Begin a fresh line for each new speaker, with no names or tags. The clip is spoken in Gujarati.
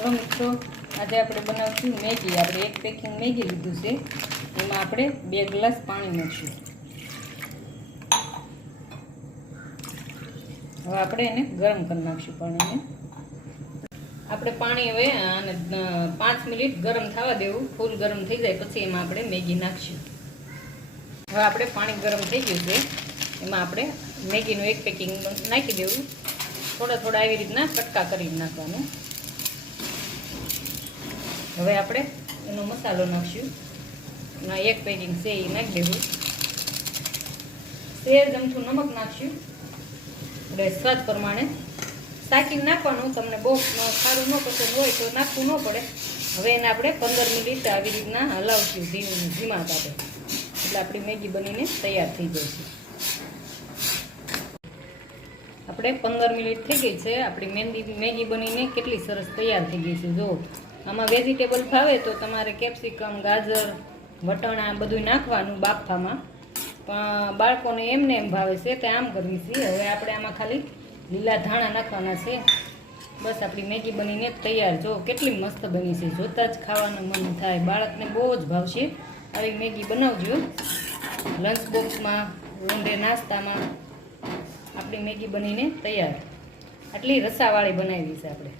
હવે મિત્રો, આજે આપણે બનાવશું મેગી. આપણે એક પેકિંગ મેગી લીધું છે. એમાં આપણે બે ગ્લાસ પાણી નાખશું. હવે આપણે એને ગરમ કરી નાખશું પાણીને. આપણે પાણી હવે, આને પાંચ મિનિટ ગરમ થવા દેવું. ફૂલ ગરમ થઈ જાય પછી એમાં આપણે મેગી નાખશું. હવે આપણે પાણી ગરમ થઈ ગયું છે. એમાં આપણે મેગીનું એક પેકિંગ નાખી દેવું. થોડા થોડા આવી રીતના કટકા કરી નાખવાનું. હવે આપણે એનો મસાલો નાખશું. એક પેકિંગ છે એ નાખી દેવું. તેર ચમચું નમક નાખશું. એટલે સ્વાદ પ્રમાણે શાકીને નાખવાનું. તમને બહુ સારું ન પસંદ હોય તો નાખવું ન પડે. હવે એને આપણે પંદર મિનિટ આવી રીતના હલાવશું ધીમું ધીમા તાપે એટલે આપણી મેગી બનીને તૈયાર થઈ જશે. આપણે પંદર મિનિટ થઈ ગઈ છે. આપણી મેંદી મેગી બનીને કેટલી સરસ તૈયાર થઈ ગઈ છે. જો આમાં વેજીટેબલ ભાવે તો તમારે કેપ્સિકમ ગાજર, વટાણા બધું નાખવાનું બાફામાં. પણ બાળકોને એમને એમ ભાવે છે તે આમ કરવી છે. હવે આપણે આમાં ખાલી લીલા ધાણા નાખવાના છે. બસ આપણી મેગી બનીને તૈયાર. જો કેટલી મસ્ત બની છે. જોતાં જ ખાવાનું મન થાય. બાળકને બહુ જ ભાવશે. આવી મેગી બનાવજો. લંચ બોક્સમાં રોંઢે નાસ્તામાં આપણી મેગી બનીને તૈયાર. આટલી રસાવાળી બનાવી છે આપણે.